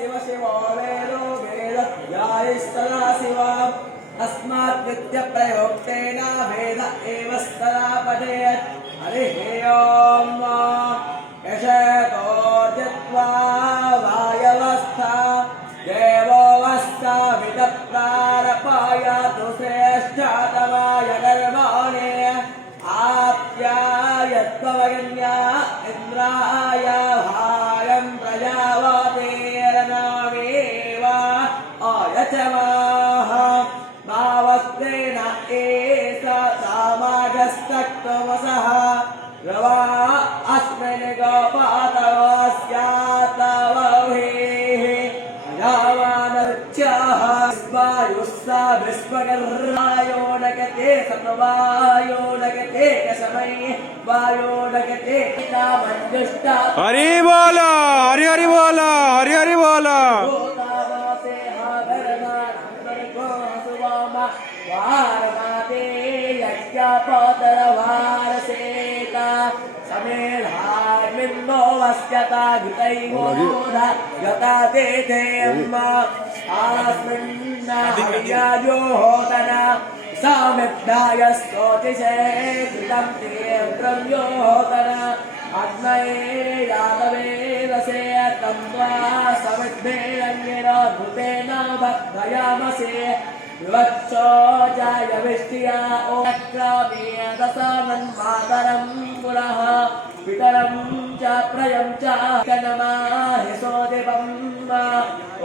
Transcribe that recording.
शिव शिवो वेदो वेदज्ञायस्तदा शिवम् अस्मात् नित्यप्रयोक्तेन वेद एव स्तदा पठेत् हरिः ओम् यशतो जित्वा वायवस्था देवोऽवस्था विदप्रारपायातु श्रेष्ठतमाय कर्माणे आप्यायत्ववगन्या इन्द्राय भागं प्रजावतेर्नामेव आयचमाः भावस्तेन एषा सामाजस्तक्तमसः रवा अस्मिन् गोपातवस्यातवहेः अजावानरुच्याः वायुस्सा विश्वकर्मायो नगते समवायो नगते कसमै वायो नगते कामन्युष्टा हरि बोलो हरि हरि बोलो हरि हरि बोलो गोतावासे हागरनानन्दर्गो हसुवामा वारनाते यज्ञापतरवारसेता समेधार्मिन्नो वस्यता घृतैवोधा गता तेथेऽम्मा आस्मिन्नाहर्यायो होतना सामिद्धाय स्तोतिषे कृतं तीव्रं यो होतना अग्नये यादवेदसे तं त्वा समिद्धेरङ्गिरोद्धृतेन भद्रयामसे विवक्षो जायविष्टिया ओक्रामेदसानन्मातरं पुनः पितरं च प्रयं च कनमाहि सोदिवम् ॐ